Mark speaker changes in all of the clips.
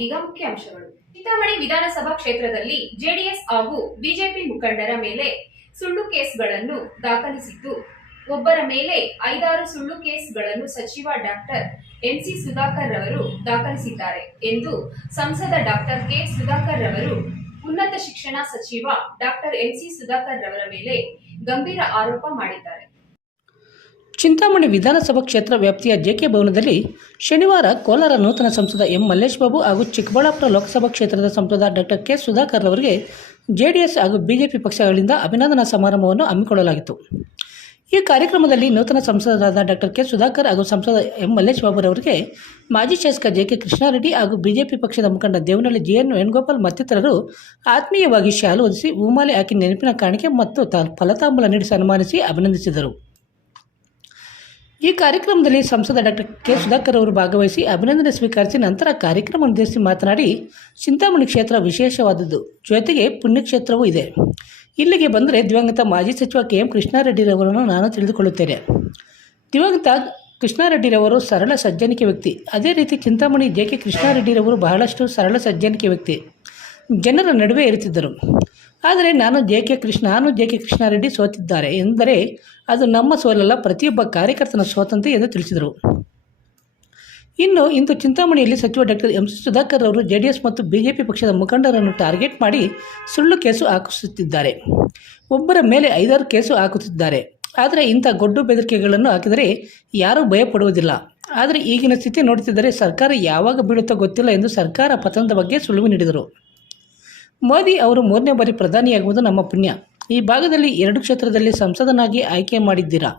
Speaker 1: ಇದೀಗ ಮುಖ್ಯಾಂಶಗಳು. ಚಿಂತಾಮಣಿ ವಿಧಾನಸಭಾ ಕ್ಷೇತ್ರದಲ್ಲಿ ಜೆಡಿಎಸ್ ಹಾಗೂ ಬಿಜೆಪಿ ಮುಖಂಡರ ಮೇಲೆ ಸುಳ್ಳು ಕೇಸ್ಗಳನ್ನು ದಾಖಲಿಸಿದ್ದು, ಒಬ್ಬರ ಮೇಲೆ ಐದಾರು ಸುಳ್ಳು ಕೇಸ್ಗಳನ್ನು ಸಚಿವ ಡಾಕ್ಟರ್ ಎಂಸಿ ಸುಧಾಕರ್ ರವರು ದಾಖಲಿಸಿದ್ದಾರೆ ಎಂದು ಸಂಸದ ಡಾಕ್ಟರ್ ಕೆ. ಸುಧಾಕರ್ ರವರು, ಉನ್ನತ ಶಿಕ್ಷಣ ಸಚಿವ ಡಾಕ್ಟರ್ ಎಂಸಿ ಸುಧಾಕರ್ ರವರ ಮೇಲೆ ಗಂಭೀರ ಆರೋಪ ಮಾಡಿದ್ದಾರೆ.
Speaker 2: ಚಿಂತಾಮಣಿ ವಿಧಾನಸಭಾ ಕ್ಷೇತ್ರ ವ್ಯಾಪ್ತಿಯ ಜೆಕೆ ಭವನದಲ್ಲಿ ಶನಿವಾರ ಕೋಲಾರ ನೂತನ ಸಂಸದ ಎಂ ಮಲ್ಲೇಶ್ ಬಾಬು ಹಾಗೂ ಚಿಕ್ಕಬಳ್ಳಾಪುರ ಲೋಕಸಭಾ ಕ್ಷೇತ್ರದ ಸಂಸದ ಡಾಕ್ಟರ್ ಕೆ ಸುಧಾಕರ್ ಅವರಿಗೆ ಜೆಡಿಎಸ್ ಹಾಗೂ ಬಿಜೆಪಿ ಪಕ್ಷಗಳಿಂದ ಅಭಿನಂದನಾ ಸಮಾರಂಭವನ್ನು ಹಮ್ಮಿಕೊಳ್ಳಲಾಗಿತ್ತು. ಈ ಕಾರ್ಯಕ್ರಮದಲ್ಲಿ ನೂತನ ಸಂಸದರಾದ ಡಾಕ್ಟರ್ ಕೆ ಸುಧಾಕರ್ ಹಾಗೂ ಸಂಸದ ಎಂ ಮಲ್ಲೇಶ್ ಬಾಬುರವರಿಗೆ ಮಾಜಿ ಶಾಸಕ ಜೆ ಕೆ ಕೃಷ್ಣಾರೆಡ್ಡಿ ಹಾಗೂ ಬಿಜೆಪಿ ಪಕ್ಷದ ಮುಖಂಡ ದೇವನಹಳ್ಳಿ ಜಿ ಎನ್ ವೇಣುಗೋಪಾಲ್ ಮತ್ತಿತರರು ಆತ್ಮೀಯವಾಗಿ ಶಾಲು ಹೊದಿಸಿ ಹೂಮಾಲೆ ಹಾಕಿ ನೆನಪಿನ ಕಾಣಿಕೆ ಮತ್ತು ಫಲತಾಂಬಲ ಫಲತಾಂಬೂಲ ನೀಡಿ ಸನ್ಮಾನಿಸಿ ಅಭಿನಂದಿಸಿದರು. ಈ ಕಾರ್ಯಕ್ರಮದಲ್ಲಿ ಸಂಸದ ಡಾಕ್ಟರ್ ಕೆ ಸುಧಾಕರ್ ಅವರು ಭಾಗವಹಿಸಿ ಅಭಿನಂದನೆ ಸ್ವೀಕರಿಸಿ ನಂತರ ಕಾರ್ಯಕ್ರಮ ಉದ್ದೇಶಿಸಿ ಮಾತನಾಡಿ ಚಿಂತಾಮಣಿ ಕ್ಷೇತ್ರ ವಿಶೇಷವಾದದ್ದು. ಜೊತೆಗೆ ಪುಣ್ಯಕ್ಷೇತ್ರವೂ ಇದೆ. ಇಲ್ಲಿಗೆ ಬಂದರೆ ದಿವಂಗತ ಮಾಜಿ ಸಚಿವ ಕೆ ಎಂ ಕೃಷ್ಣಾರೆಡ್ಡಿರವರನ್ನು ನಾನು ತಿಳಿದುಕೊಳ್ಳುತ್ತೇನೆ. ದಿವಂಗತ ಕೃಷ್ಣಾರೆಡ್ಡಿರವರು ಸರಳ ಸಜ್ಜನಿಕೆ ವ್ಯಕ್ತಿ. ಅದೇ ರೀತಿ ಚಿಂತಾಮಣಿ ಜೆ ಕೆ ಕೃಷ್ಣಾರೆಡ್ಡಿರವರು ಬಹಳಷ್ಟು ಸರಳ ಸಜ್ಜನಿಕೆ ವ್ಯಕ್ತಿ. ಜನರ ನಡುವೆ ಇರುತ್ತಿದ್ದರು. ಆದರೆ ನಾನು ಜೆ ಕೆ ಕೃಷ್ಣ, ನಾನು ಜೆ ಕೆ ಕೃಷ್ಣಾರೆಡ್ಡಿ ಸೋತಿದ್ದಾರೆ ಎಂದರೆ ಅದು ನಮ್ಮ ಸೋಲಲ್ಲ, ಪ್ರತಿಯೊಬ್ಬ ಕಾರ್ಯಕರ್ತನ ಸ್ವಾತಂತ್ರ್ಯ ಎಂದು ತಿಳಿಸಿದರು. ಇನ್ನು ಇಂದು ಚಿಂತಾಮಣಿಯಲ್ಲಿ ಸಚಿವ ಡಾಕ್ಟರ್ ಎಂ. ಸುಧಾಕರ್ ಅವರು ಜೆ ಡಿ ಎಸ್ ಮತ್ತು ಬಿಜೆಪಿ ಪಕ್ಷದ ಮುಖಂಡರನ್ನು ಟಾರ್ಗೆಟ್ ಮಾಡಿ ಸುಳ್ಳು ಕೇಸು ಹಾಕಿಸುತ್ತಿದ್ದಾರೆ ಒಬ್ಬರ ಮೇಲೆ ಐದಾರು ಕೇಸು ಹಾಕುತ್ತಿದ್ದಾರೆ. ಆದರೆ ಇಂಥ ಗೊಡ್ಡು ಬೆದರಿಕೆಗಳನ್ನು ಹಾಕಿದರೆ ಯಾರೂ ಭಯಪಡುವುದಿಲ್ಲ. ಆದರೆ ಈಗಿನ ಸ್ಥಿತಿ ನೋಡುತ್ತಿದ್ದರೆ ಸರ್ಕಾರ ಯಾವಾಗ ಬೀಳುತ್ತೋ ಗೊತ್ತಿಲ್ಲ ಎಂದು ಸರ್ಕಾರ ಪತನದ ಬಗ್ಗೆ ಸುಳಿವು ನೀಡಿದರು. ಮೋದಿ ಅವರು ಮೂರನೇ ಬಾರಿ ಪ್ರಧಾನಿಯಾಗುವುದು ನಮ್ಮ ಪುಣ್ಯ. ಈ ಭಾಗದಲ್ಲಿ ಎರಡು ಕ್ಷೇತ್ರದಲ್ಲಿ ಸಂಸದನಾಗಿ ಆಯ್ಕೆ ಮಾಡಿದ್ದೀರಾ?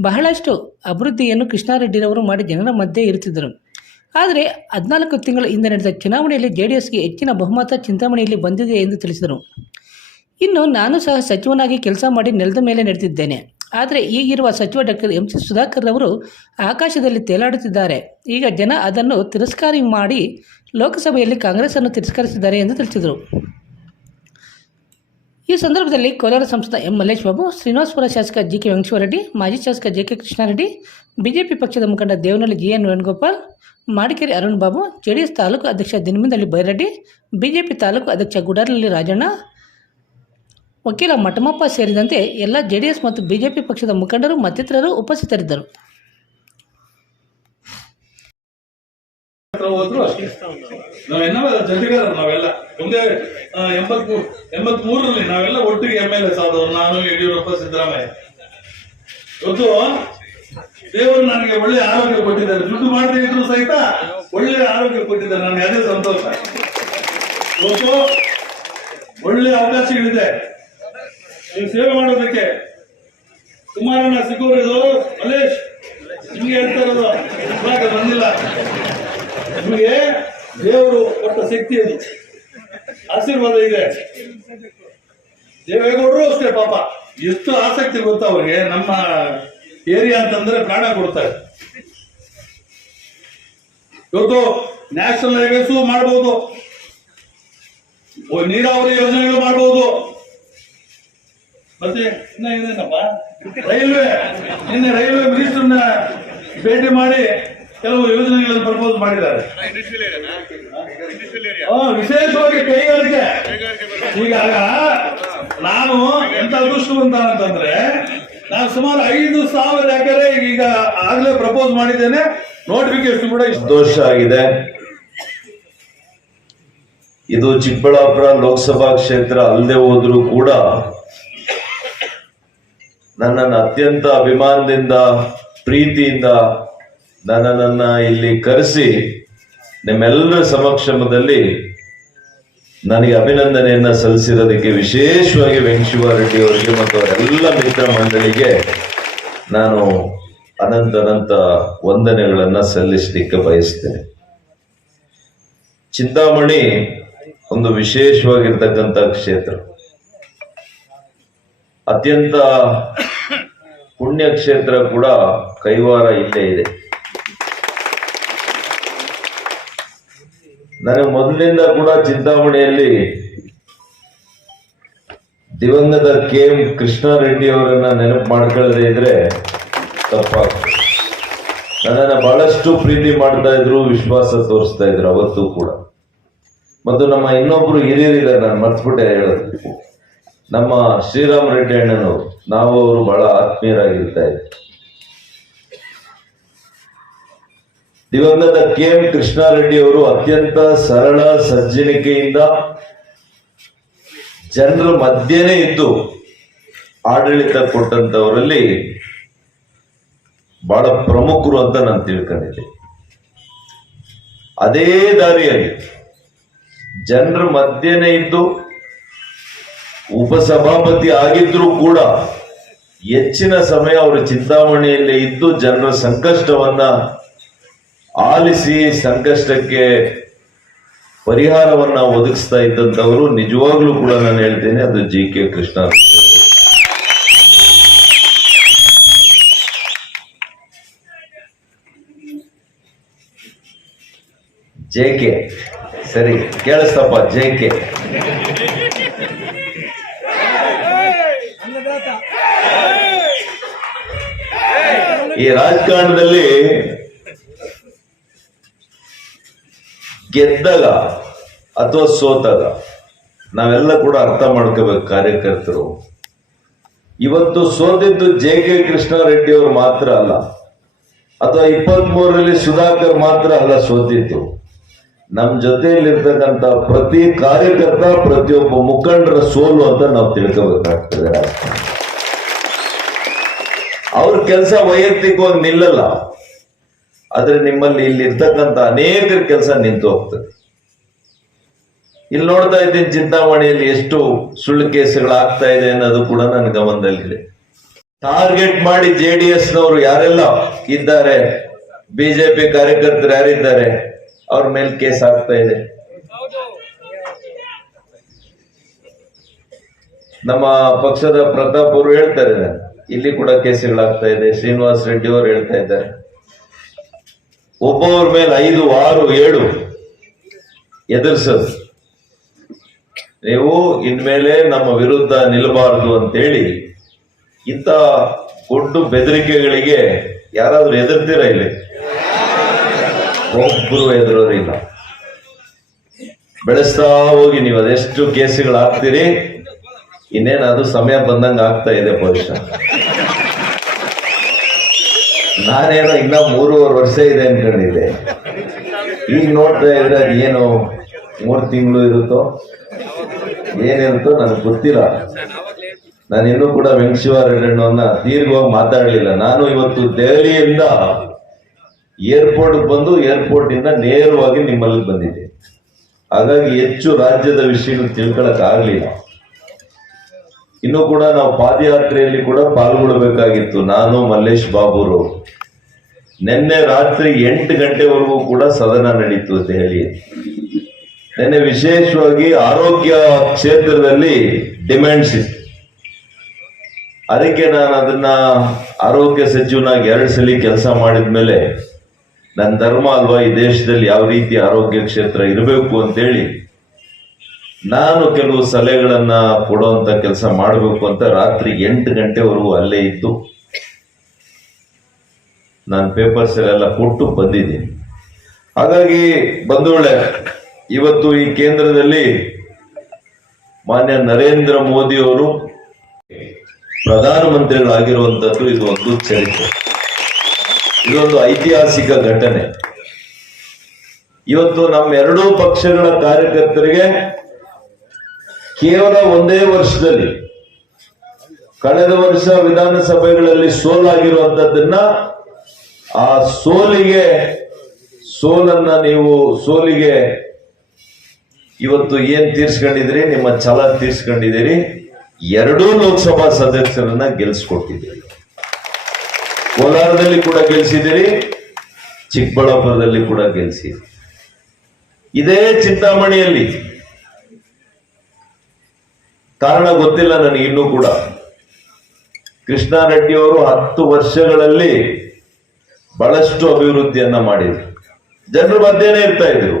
Speaker 2: ಬಹಳಷ್ಟು ಅಭಿವೃದ್ಧಿಯನ್ನು ಕೃಷ್ಣಾರೆಡ್ಡಿರವರು ಮಾಡಿ ಜನರ ಮಧ್ಯೆ ಇರುತ್ತಿದ್ದರು ಆದರೆ ಹದಿನಾಲ್ಕು ತಿಂಗಳ ಹಿಂದೆ ನಡೆದ ಚುನಾವಣೆಯಲ್ಲಿ ಜೆ ಡಿ ಎಸ್ಗೆ ಹೆಚ್ಚಿನ ಬಹುಮತ ಚಿಂತಾಮಣಿಯಲ್ಲಿ ಬಂದಿದೆ ಎಂದು ತಿಳಿಸಿದರು. ಇನ್ನು ನಾನು ಸಹ ಸಚಿವನಾಗಿ ಕೆಲಸ ಮಾಡಿ ನೆಲದ ಮೇಲೆ ನಡೆದಿದ್ದೇನೆ. ಆದರೆ ಈಗಿರುವ ಸಚಿವ ಡಾಕ್ಟರ್ ಎಂ. ಸಿ. ಸುಧಾಕರ್ ಅವರು ಆಕಾಶದಲ್ಲಿ ತೇಲಾಡುತ್ತಿದ್ದಾರೆ. ಈಗ ಜನ ಅದನ್ನು ತಿರಸ್ಕಾರ ಮಾಡಿ ಲೋಕಸಭೆಯಲ್ಲಿ ಕಾಂಗ್ರೆಸ್ಸನ್ನು ತಿರಸ್ಕರಿಸಿದ್ದಾರೆ ಎಂದು ತಿಳಿಸಿದರು. ಈ ಸಂದರ್ಭದಲ್ಲಿ ಕೋಲಾರ ಸಂಸದ ಎಂ ಮಲ್ಲೇಶ್ ಬಾಬು, ಶ್ರೀನಿವಾಸಪುರ ಶಾಸಕ ಜಿ ಕೆ ವೆಂಕಟೇಶ್ವರರೆಡ್ಡಿ, ಮಾಜಿ ಶಾಸಕ ಜೆ ಕೆ ಕೃಷ್ಣಾರೆಡ್ಡಿ, ಬಿಜೆಪಿ ಪಕ್ಷದ ಮುಖಂಡ Devanahalli G N Venugopal, Madikere Arun Babu, JDS taluk ಅಧ್ಯಕ್ಷ ದಿನಮಿಂದಳ್ಳಿ ಬೈರೆಡ್ಡಿ, ಬಿಜೆಪಿ ತಾಲೂಕು ಅಧ್ಯಕ್ಷ ಗುಡಾರಳ್ಳಿ ರಾಜಣ್ಣ, ವಕೀಲ ಮಠಮಪ್ಪ ಸೇರಿದಂತೆ ಎಲ್ಲ ಜೆಡಿಎಸ್ ಮತ್ತು ಬಿಜೆಪಿ ಪಕ್ಷದ ಮುಖಂಡರು ಮತ್ತಿತರರು ಉಪಸ್ಥಿತರಿದ್ದರು.
Speaker 3: ಹತ್ರ ಹೋದ್ರು ಅಷ್ಟೇ. ನಾವೆಲ್ಲ ಜೊತೆಗಾರ ನಾವೆಲ್ಲ. ಒಂದೇ ಎಂಬತ್ ಎಂಬತ್ ಮೂರರಲ್ಲಿ ನಾವೆಲ್ಲ ಒಟ್ಟಿಗೆ ಎಂ ಎಲ್ ಎಸ್ ಆದವರು ನಾನು ಯಡಿಯೂರಪ್ಪ, ಸಿದ್ದರಾಮಯ್ಯ. ಇವತ್ತು ದೇವರು ನನಗೆ ಒಳ್ಳೆ ಆರೋಗ್ಯ ಕೊಟ್ಟಿದ್ದಾರೆ. ದುಡ್ಡು ಮಾಡದೇ ಇದ್ರು ಸಹಿತ ಒಳ್ಳೆ ಆರೋಗ್ಯ ಕೊಟ್ಟಿದ್ದಾರೆ. ನನಗೆ ಅದೇ ಸಂತೋಷ. ಇವತ್ತು ಒಳ್ಳೆ ಅವಕಾಶಗಳಿದೆ. ನೀವು ಸೇವೆ ಮಾಡೋದಕ್ಕೆ. ಕುಮಾರಣ್ಣ ಸಿಗೋರು ಮಲೇಶ್ ನಿಮ್ಗೆ ಹೇಳ್ತಾ ಇರೋದು. ಬಂದಿಲ್ಲ. ನಿಮಗೆ ದೇವರು ಕೊಟ್ಟ ಶಕ್ತಿ ಅದು ಆಶೀರ್ವಾದ ಇದೆ. ದೇವೇಗೌಡರು ಅಷ್ಟೇ ಪಾಪ. ಎಷ್ಟು ಆಸಕ್ತಿ ಗೊತ್ತಾ ಅವ್ರಿಗೆ? ನಮ್ಮ ಏರಿಯಾ ಅಂತಂದ್ರೆ ಪ್ರಾಣ ಕೊಡ್ತಾರೆ. ಇವತ್ತು ನ್ಯಾಷನಲ್ ಹೈವೇಸು ಮಾಡ್ಬೋದು. ಓ, ನೀರಾವರಿ ಯೋಜನೆಗಳು ಮಾಡ್ಬೋದು. ಮತ್ತೆ ಇನ್ನ ಏನೇನಪ್ಪ? ರೈಲ್ವೆ. ನಿನ್ನೆ ರೈಲ್ವೆ ಮಿನಿಸ್ಟರ್ನ ಭೇಟಿ ಮಾಡಿ ಕೆಲವು ಯೋಜನೆಗಳನ್ನು ಪ್ರಪೋಸ್ ಮಾಡಿದ್ದಾರೆ. ವಿಶೇಷವಾಗಿ ಕೈಗಾರಿಕೆ ಈಗಾಗ ನಾನು ಎಂತ ಅದೃಷ್ಟವಂತ ಅಂತಂದ್ರೆ ನಾನು ಸುಮಾರು ಐದು ಸಾವಿರ ಎಕರೆ ಈಗ ಆಗ್ಲೇ ಪ್ರಪೋಸ್ ಮಾಡಿದ್ದೇನೆ. ನೋಟಿಫಿಕೇಶನ್ ಕೂಡ ಇಷ್ಟು.
Speaker 4: ಸಂತೋಷ ಆಗಿದೆ. ಇದು ಚಿಕ್ಕಬಳ್ಳಾಪುರ ಲೋಕಸಭಾ ಕ್ಷೇತ್ರ ಅಲ್ಲದೆ ಹೋದ್ರೂ ಕೂಡ ನನ್ನನ್ನು ಅತ್ಯಂತ ಅಭಿಮಾನದಿಂದ ಪ್ರೀತಿಯಿಂದ ನನ್ನನ್ನ ಇಲ್ಲಿ ಕರೆಸಿ ನಿಮ್ಮೆಲ್ಲರ ಸಮಕ್ಷಮದಲ್ಲಿ ನನಗೆ ಅಭಿನಂದನೆಯನ್ನ ಸಲ್ಲಿಸಿರೋದಕ್ಕೆ ವಿಶೇಷವಾಗಿ ವೆಂಕಟೇಶ್ವರರೆಡ್ಡಿ ಅವರಿಗೆ ಮತ್ತು ಅವರೆಲ್ಲ ಮಿತ್ರ ಮಂಡಳಿಗೆ ನಾನು ಅನಂತ ಅನಂತ ವಂದನೆಗಳನ್ನ ಸಲ್ಲಿಸಲಿಕ್ಕೆ ಬಯಸ್ತೇನೆ. ಚಿಂತಾಮಣಿ ಒಂದು ವಿಶೇಷವಾಗಿರ್ತಕ್ಕಂಥ ಕ್ಷೇತ್ರ. ಅತ್ಯಂತ ಪುಣ್ಯ ಕ್ಷೇತ್ರ ಕೂಡ ಕೈವಾರ ಇಲ್ಲೇ ಇದೆ. ನನಗೆ ಮೊದಲಿಂದ ಕೂಡ ಚಿಂತಾಮಣಿಯಲ್ಲಿ ದಿವಂಗತ ಕೆ ಎಂ ಕೃಷ್ಣಾರೆಡ್ಡಿ ಅವರನ್ನ ನೆನಪು ಮಾಡ್ಕೊಳ್ಳದೆ ಇದ್ರೆ ತಪ್ಪಾಗ್ತದೆ. ನನ್ನನ್ನು ಬಹಳಷ್ಟು ಪ್ರೀತಿ ಮಾಡ್ತಾ ಇದ್ರು, ವಿಶ್ವಾಸ ತೋರಿಸ್ತಾ ಇದ್ರು ಅವತ್ತು ಕೂಡ. ಮತ್ತು ನಮ್ಮ ಇನ್ನೊಬ್ರು ಹಿರಿಯರಿದ್ದಾರೆ, ನಾನು ಮರ್ತ್ಬಿಟ್ಟೆ ಹೇಳೋದು. ನಮ್ಮ ಶ್ರೀರಾಮ್ ರೆಡ್ಡಿ ಅಣ್ಣನವರು, ನಾವು ಅವರು ಬಹಳ ಆತ್ಮೀಯರಾಗಿರ್ತಾ ಇದ್ವಿ. ದಿವಂಗತ ಕೆ ಎಂ ಕೃಷ್ಣಾರೆಡ್ಡಿ ಅವರು ಅತ್ಯಂತ ಸರಳ ಸಜ್ಜನಿಕೆಯಿಂದ ಜನರ ಮಧ್ಯೆನೇ ಇದ್ದು ಆಡಳಿತ ಕೊಟ್ಟಂತವರಲ್ಲಿ ಬಹಳ ಪ್ರಮುಖರು ಅಂತ ನಾನು ತಿಳ್ಕೊಂಡಿದ್ದೆ. ಅದೇ ದಾರಿಯಲ್ಲಿ ಜನರ ಮಧ್ಯೆನೇ ಇದ್ದು ಉಪಸಭಾಪತಿ ಆಗಿದ್ರೂ ಕೂಡ ಹೆಚ್ಚಿನ ಸಮಯ ಅವರು ಚಿಂತಾಮಣಿಯಲ್ಲೇ ಇದ್ದು ಜನರ ಸಂಕಷ್ಟವನ್ನ ಆಲಿಸಿ ಸಂಕಷ್ಟಕ್ಕೆ ಪರಿಹಾರವನ್ನ ಒದಗಿಸ್ತಾ ಇದ್ದಂಥವರು ನಿಜವಾಗ್ಲೂ ಕೂಡ ನಾನು ಹೇಳ್ತೇನೆ, ಅದು G K Krishna. J K, ಸರಿ, ಕೇಳಿಸ್ತಪ್ಪ, ಜೆ ಕೆ. ಈ ರಾಜಕಾರಣದಲ್ಲಿ ಗೆದ್ದಾಗ ಅಥವಾ ಸೋತಾಗ ನಾವೆಲ್ಲ ಕೂಡ ಅರ್ಥ ಮಾಡ್ಕೋಬೇಕು ಕಾರ್ಯಕರ್ತರು. ಇವತ್ತು ಸೋತಿದ್ದು ಜೆ ಕೆ ಕೃಷ್ಣಾರೆಡ್ಡಿ ಅವರು ಮಾತ್ರ ಅಲ್ಲ, ಅಥವಾ ಇಪ್ಪತ್ತ್ ಮೂರರಲ್ಲಿ ಸುಧಾಕರ್ ಮಾತ್ರ ಅಲ್ಲ ಸೋತಿದ್ದು. ನಮ್ಮ ಜೊತೆಯಲ್ಲಿರ್ತಕ್ಕಂಥ ಪ್ರತಿ ಕಾರ್ಯಕರ್ತ, ಪ್ರತಿಯೊಬ್ಬ ಮುಖಂಡರ ಸೋಲು ಅಂತ ನಾವು ತಿಳ್ಕೋಬೇಕಾಗ್ತದೆ. ಅವ್ರ ಕೆಲಸ ವೈಯಕ್ತಿಕವಾಗಿ ನಿಲ್ಲಲ್ಲ. ಆದ್ರೆ ನಿಮ್ಮಲ್ಲಿ ಇಲ್ಲಿ ಇರ್ತಕ್ಕಂಥ ಅನೇಕರ ಕೆಲಸ ನಿಂತು ಹೋಗ್ತದೆ. ಇಲ್ಲಿ ನೋಡ್ತಾ ಇದ್ದೀನಿ ಚಿಂತಾಮಣಿಯಲ್ಲಿ ಎಷ್ಟು ಸುಳ್ಳು ಕೇಸುಗಳಾಗ್ತಾ ಇದೆ ಅನ್ನೋದು ಕೂಡ ನನ್ನ ಗಮನದಲ್ಲಿದೆ. ಟಾರ್ಗೆಟ್ ಮಾಡಿ ಜೆ ಡಿ ಎಸ್ ನವರು ಯಾರೆಲ್ಲ ಇದ್ದಾರೆ ಬಿಜೆಪಿ ಕಾರ್ಯಕರ್ತರು ಯಾರಿದ್ದಾರೆ, ಅವ್ರ ಮೇಲೆ ಕೇಸ್ ಆಗ್ತಾ ಇದೆ. ನಮ್ಮ ಪಕ್ಷದ ಪ್ರತಾಪ್ ಅವರು ಹೇಳ್ತಾರೆ, ಇಲ್ಲಿ ಕೂಡ ಕೇಸುಗಳಾಗ್ತಾ ಇದೆ, ಶ್ರೀನಿವಾಸ್ ರೆಡ್ಡಿ ಅವರು ಹೇಳ್ತಾ ಇದ್ದಾರೆ. ಒಬ್ಬೊಬ್ಬರ ಮೇಲೆ ಐದು, ಆರು, ಏಳು ಎದುರಿಸೋದು. ನೀವು ಇನ್ಮೇಲೆ ನಮ್ಮ ವಿರುದ್ಧ ನಿಲ್ಲಬಾರದು ಅಂತೇಳಿ ಇಂಥ ದೊಡ್ಡ ಬೆದರಿಕೆಗಳಿಗೆ ಯಾರಾದರೂ ಎದುರ್ತೀರ ಇಲ್ಲಿ? ಒಬ್ಬರು ಎದುರೋರಿಲ್ಲ ಬೆಳೆಸ್ತಾ ಹೋಗಿ ನೀವು ಅದೆಷ್ಟು ಕೇಸುಗಳು ಹಾಕ್ತೀರಿ ಇನ್ನೇನು ಅದು ಸಮಯ ಬಂದಂಗೆ ಆಗ್ತಾ ಇದೆ ಬಹುಶಃ ನಾನೇನೋ ಇನ್ನ ಮೂರುವರೆ ವರ್ಷ ಇದೆ ಅನ್ಕೊಂಡಿದ್ದೆ ಈಗ ನೋಡ್ತಾ ಇದ್ರೆ ಏನು ಮೂರು ತಿಂಗಳು ಇರುತ್ತೋ ಏನಿರುತ್ತೋ ನನಗೆ ಗೊತ್ತಿಲ್ಲ. ನಾನು ಇನ್ನೂ ಕೂಡ ವೆಂಕಟೇಶ್ವರಣ್ಣವನ್ನ ದೀರ್ಘವಾಗಿ ಮಾತಾಡಲಿಲ್ಲ. ನಾನು ಇವತ್ತು ದೆಹಲಿಯಿಂದ ಏರ್ಪೋರ್ಟ್ ಬಂದು ಏರ್ಪೋರ್ಟ್ ಇಂದ ನೇರವಾಗಿ ನಿಮ್ಮಲ್ಲಿ ಬಂದಿದ್ದೆ. ಹಾಗಾಗಿ ಹೆಚ್ಚು ರಾಜ್ಯದ ವಿಷಯಗಳು ತಿಳ್ಕೊಳಕ್ ಆಗ್ಲಿಲ್ಲ. ಇನ್ನು ಕೂಡ ನಾವು ಪಾದಯಾತ್ರೆಯಲ್ಲಿ ಕೂಡ ಪಾಲ್ಗೊಳ್ಳಬೇಕಾಗಿತ್ತು. ನಾನು, ಮಲ್ಲೇಶ್ ಬಾಬುರು. ನಿನ್ನೆ ರಾತ್ರಿ ಎಂಟು ಗಂಟೆವರೆಗೂ ಕೂಡ ಸದನ ನಡೀತು ಹೇಳಿ ನಿನ್ನೆ ವಿಶೇಷವಾಗಿ ಆರೋಗ್ಯ ಕ್ಷೇತ್ರದಲ್ಲಿ ಡಿಮ್ಯಾಂಡ್ಸ್ ಇತ್ತು. ಅದಕ್ಕೆ ನಾನು ಅದನ್ನ ಆರೋಗ್ಯ ಸಚಿವನಾಗಿ ಎರಡು ಸಲ ಕೆಲಸ ಮಾಡಿದ್ಮೇಲೆ ನನ್ನ ಧರ್ಮ ಅಲ್ವಾ ಈ ದೇಶದಲ್ಲಿ ಯಾವ ರೀತಿ ಆರೋಗ್ಯ ಕ್ಷೇತ್ರ ಇರಬೇಕು ಅಂತೇಳಿ ನಾನು ಕೆಲವು ಸಲಹೆಗಳನ್ನ ಕೊಡುವಂತ ಕೆಲಸ ಮಾಡಬೇಕು ಅಂತ ರಾತ್ರಿ ಎಂಟು ಗಂಟೆವರೆಗೂ ಅಲ್ಲೇ ಇದ್ದು, ನಾನು ಪೇಪರ್ಸ್ ಎಲ್ಲ ಕೊಟ್ಟು ಬಂದಿದ್ದೀನಿ. ಹಾಗಾಗಿ ಬಂಧುಗಳೇ, ಇವತ್ತು ಈ ಕೇಂದ್ರದಲ್ಲಿ ಮಾನ್ಯ ನರೇಂದ್ರ ಮೋದಿ ಅವರು ಪ್ರಧಾನಮಂತ್ರಿಗಳಾಗಿರುವಂತದ್ದು ಇದು ಒಂದು ಚರಿತ್ರೆ. ಇದೊಂದು ಐತಿಹಾಸಿಕ ಘಟನೆ. ಇವತ್ತು ನಮ್ಮ ಎರಡೂ ಪಕ್ಷಗಳ ಕಾರ್ಯಕರ್ತರಿಗೆ ಕೇವಲ ಒಂದೇ ವರ್ಷದಲ್ಲಿ ಕಳೆದ ವರ್ಷ ವಿಧಾನಸಭೆಗಳಲ್ಲಿ ಸೋಲಾಗಿರುವಂತದ್ದನ್ನ ಆ ಸೋಲಿಗೆ ಸೋಲನ್ನ ನೀವು ಸೋಲಿಗೆ ಇವತ್ತು ಏನ್ ತೀರ್ಸ್ಕೊಂಡಿದ್ರಿ ನಿಮ್ಮ ಛಲ ತೀರ್ಸ್ಕೊಂಡಿದ್ದೀರಿ. ಎರಡೂ ಲೋಕಸಭಾ ಸದಸ್ಯರನ್ನ ಗೆಲ್ಸ್ಕೊಟ್ಟಿದ್ದೀರಿ ಕೋಲಾರದಲ್ಲಿ ಕೂಡ ಗೆಲ್ಸಿದ್ದೀರಿ, ಚಿಕ್ಕಬಳ್ಳಾಪುರದಲ್ಲಿ ಕೂಡ ಗೆಲ್ಸಿದ್ದೀರಿ. ಇದೇ ಚಿಂತಾಮಣಿಯಲ್ಲಿ ಕಾರಣ ಗೊತ್ತಿಲ್ಲ ನನಗೆ ಇನ್ನೂ ಕೂಡ. ಕೃಷ್ಣಾರೆಡ್ಡಿಯವರು ಹತ್ತು ವರ್ಷಗಳಲ್ಲಿ ಬಹಳಷ್ಟು ಅಭಿವೃದ್ಧಿಯನ್ನ ಮಾಡಿದ್ರು. ಜನರ ಮಧ್ಯೆನೇ ಇರ್ತಾ ಇದ್ರು.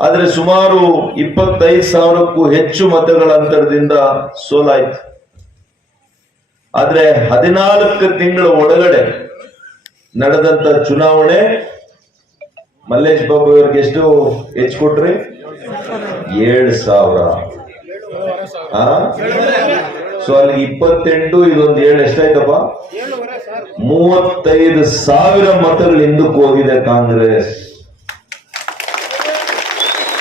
Speaker 4: ಆದ್ರೆ ಸುಮಾರು ಇಪ್ಪತ್ತೈದು ಸಾವಿರಕ್ಕೂ ಹೆಚ್ಚು ಮತಗಳ ಅಂತರದಿಂದ ಸೋಲಾಯ್ತು. ಆದ್ರೆ ಹದಿನಾಲ್ಕು ತಿಂಗಳ ಒಳಗಡೆ ನಡೆದಂತ ಚುನಾವಣೆ, ಮಲ್ಲೇಶ್ ಬಾಬು ಅವ್ರಿಗೆ ಎಷ್ಟು ಹೆಚ್ಚು ಕೊಟ್ರಿ? ಏಳು ಸಾವಿರ. ಸೊ ಅಲ್ಲಿ ಇಪ್ಪತ್ತೆಂಟು, ಇದೊಂದು ಏಳು ಎಷ್ಟಾಯ್ತಪ್ಪ? ಮೂವತ್ತೈದು ಸಾವಿರ ಮತಗಳು ಹಿಂದಕ್ಕೆ ಹೋಗಿದೆ ಕಾಂಗ್ರೆಸ್.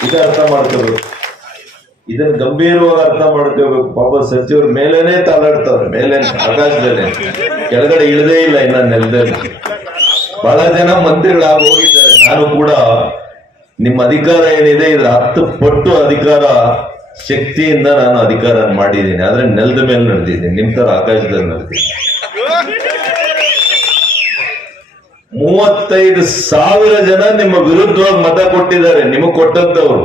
Speaker 4: ಇದು ಅರ್ಥ ಮಾಡ್ಕೋಬೇಕು. ಇದನ್ನ ಗಂಭೀರವಾಗಿ ಅರ್ಥ ಮಾಡ್ಕೋಬೇಕು. ಪಾಪ ಸಚಿವರು ಮೇಲೇನೆ ತಾಲಾಡ್ತಾರೆ ಮೇಲೆ ಆಕಾಶದಲ್ಲಿ. ಕೆಳಗಡೆ ಇಳದೇ ಇಲ್ಲ ಇನ್ನ ನೆಲದಲ್ಲಿ. ಬಹಳ ಜನ ಮಂತ್ರಿಗಳಾಗಿ ಹೋಗಿದ್ದಾರೆ. ನಾನು ಕೂಡ ನಿಮ್ಮ ಅಧಿಕಾರ ಏನಿದೆ, ಇದ್ರ ಹತ್ತು ಪಟ್ಟು ಅಧಿಕಾರ ಶಕ್ತಿಯಿಂದ ನಾನು ಅಧಿಕಾರ ಮಾಡಿದ್ದೀನಿ. ಆದ್ರೆ ನೆಲದ ಮೇಲೆ ನಡೆದಿದ್ದೀನಿ. ನಿಮ್ ತರ ಆಕಾಶದಲ್ಲಿ ನಡೆದಿದ್ದೀನಿ. ಮೂವತ್ತೈದು ಸಾವಿರ ಜನ ನಿಮ್ಮ ವಿರುದ್ಧವಾಗಿ ಮತ ಕೊಟ್ಟಿದ್ದಾರೆ. ನಿಮಗೆ ಕೊಟ್ಟಂತವ್ರು.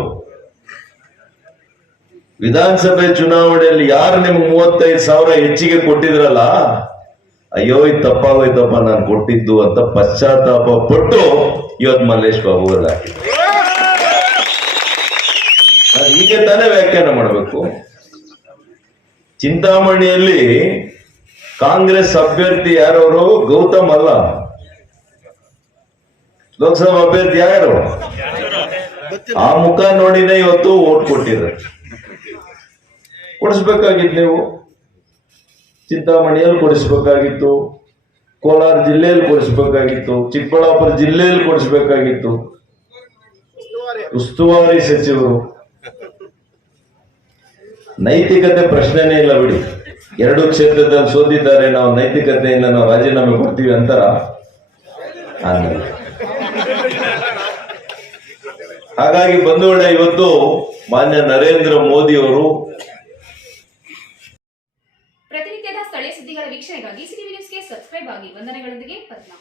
Speaker 4: ವಿಧಾನಸಭೆ ಚುನಾವಣೆಯಲ್ಲಿ ಯಾರು ನಿಮ್ಗೆ ಮೂವತ್ತೈದು ಸಾವಿರ ಹೆಚ್ಚಿಗೆ ಕೊಟ್ಟಿದ್ರಲ್ಲ? ಅಯ್ಯೋ ಇದು ತಪ್ಪಾಗೋಯ್ತಪ್ಪ ನಾನು ಕೊಟ್ಟಿದ್ದು ಅಂತ ಪಶ್ಚಾತ್ತಾಪ ಪಟ್ಟು ಇವತ್ತು ಮಲ್ಲೇಶ್ ಬಾಬು. ಹೀಗೆ ತಾನೇ ವ್ಯಾಖ್ಯಾನ ಮಾಡಬೇಕು. ಚಿಂತಾಮಣಿಯಲ್ಲಿ ಕಾಂಗ್ರೆಸ್ ಅಭ್ಯರ್ಥಿ ಯಾರವರು? ಗೌತಮ್ ಅಲ್ಲ. ಲೋಕಸಭಾ ಅಭ್ಯರ್ಥಿ ಯಾರು? ಆ ಮುಖ ನೋಡಿನೇ ಇವತ್ತು ಓಟ್ ಕೊಟ್ಟಿದ್ದಾರೆ. ಕೊಡಿಸ್ಬೇಕಾಗಿತ್ತು ನೀವು. ಚಿಂತಾಮಣಿಯಲ್ಲಿ ಕೊಡಿಸ್ಬೇಕಾಗಿತ್ತು. ಕೋಲಾರ ಜಿಲ್ಲೆಯಲ್ಲಿ ಕೊಡಿಸ್ಬೇಕಾಗಿತ್ತು. ಚಿಕ್ಕಬಳ್ಳಾಪುರ ಜಿಲ್ಲೆಯಲ್ಲಿ ಕೊಡಿಸ್ಬೇಕಾಗಿತ್ತು. ಉಸ್ತುವಾರಿ ಸಚಿವರು. ನೈತಿಕತೆ ಪ್ರಶ್ನೆನೇ ಇಲ್ಲ ಬಿಡಿ. ಎರಡು ಕ್ಷೇತ್ರದಲ್ಲಿ ಸೋತಿದ್ದಾರೆ, ನಾವು ನೈತಿಕತೆಯಿಂದ ನಾವು ರಾಜೀನಾಮೆ ಕೊಡ್ತೀವಿ ಅಂತಾರ? ಹಾಗಾಗಿ ಬಂಧುಗಳೇ, ಇವತ್ತು ಮಾನ್ಯ ನರೇಂದ್ರ ಮೋದಿ ಅವರು
Speaker 1: ಪ್ರತಿನಿತ್ಯದ ಸ್ಥಳೀಯ ಸುದ್ದಿಗಳ ವೀಕ್ಷಣೆಗಾಗಿ ಸಿಟಿವಿ ನ್ಯೂಸ್ಗೆ ಸಬ್ಸ್ಕ್ರೈಬ್ ಆಗಿ. ವಂದನೆಗಳೊಂದಿಗೆ ಪದ್ಮ.